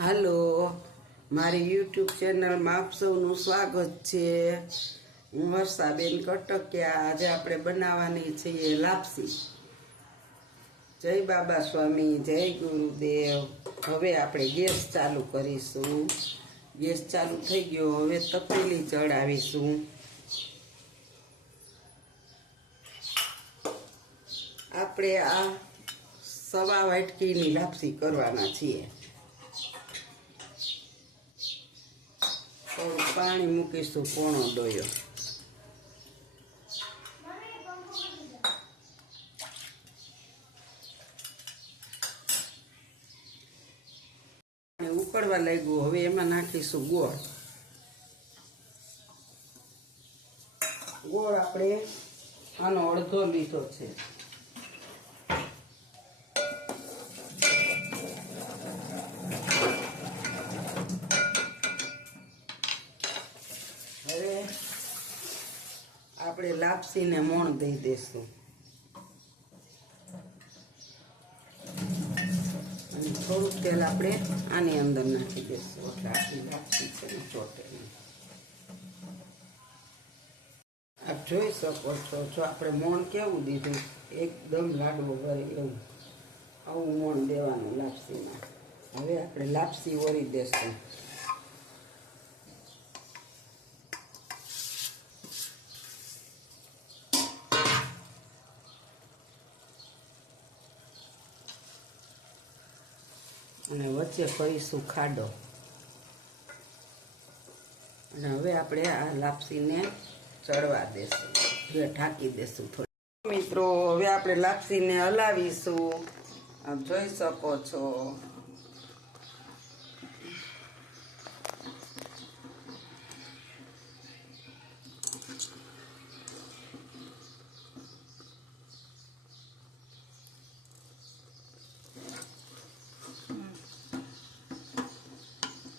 હાલો, મારી યુટ્યુબ ચેનલમાં આપ સૌનું સ્વાગત છે. હું વર્ષાબેન કટકિયા. આજે આપણે બનાવવાની છીએ લાપસી. જય બાબા સ્વામી, જય ગુરુદેવ. હવે આપણે ગેસ ચાલુ કરીશું. ગેસ ચાલુ થઈ ગયો. હવે તપેલી ચડાવીશું. આપણે આ સવા વાટકીની લાપસી કરવાના છીએ. થોડું પાણી મૂકીશું, પોણો ડોયો. ઉકળવા લાગ્યું. હવે એમાં નાખીશું ગોળ. ગોળ આપણે આનો અડધો લીધો છે. હવે આપણે લાપસીને મોણ દઈ દઈશું. અને થોડુંક તેલ આપણે આની અંદર નાખી દઈશું એટલે આપણી લાપસી છે ને ચોટે નહીં. આપ જોઈ શકો છો. જો આપણે મોણ કેવું દીધું, એકદમ લાડવો ભરે એવું આવું મોણ દેવાનું લાપસીમાં. હવે આપણે લાપસી ઓરી દેશું. અને વચ્ચે કરીશું ખાડો. અને હવે આપણે આ લાપસીને ચડવા દેશું. હવે ઢાંકી દેશું થોડી. મિત્રો, હવે આપણે લાપસીને હલાવીશું. આપ જોઈ શકો છો.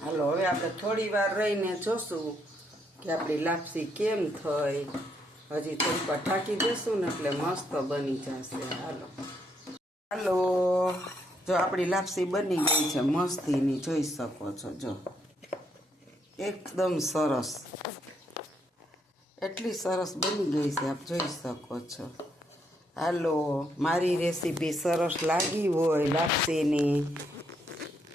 હાલો, હવે આપણે થોડી વાર રહીને જોશું કે આપણી લાપસી કેમ થઈ. હજી થોડીક વાર ઢાંકી દેશું ને એટલે મસ્ત બની જશે. હાલો, જો આપણી લાપસી બની ગઈ છે મસ્તીની, જોઈ શકો છો. જો એકદમ સરસ, એટલી સરસ બની ગઈ છે, આપ જોઈ શકો છો. હાલો, મારી રેસીપી સરસ લાગી હોય લાપસીની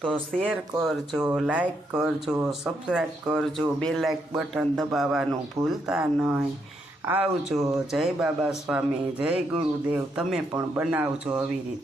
તો શેર કરજો, લાઈક કરજો, સબસ્ક્રાઈબ કરજો, બેલ લાઈક બટન દબાવવાનું ભૂલતા નહીં. આવજો. જય બાબા સ્વામી, જય ગુરુદેવ. તમે પણ બનાવજો આવી રીતે.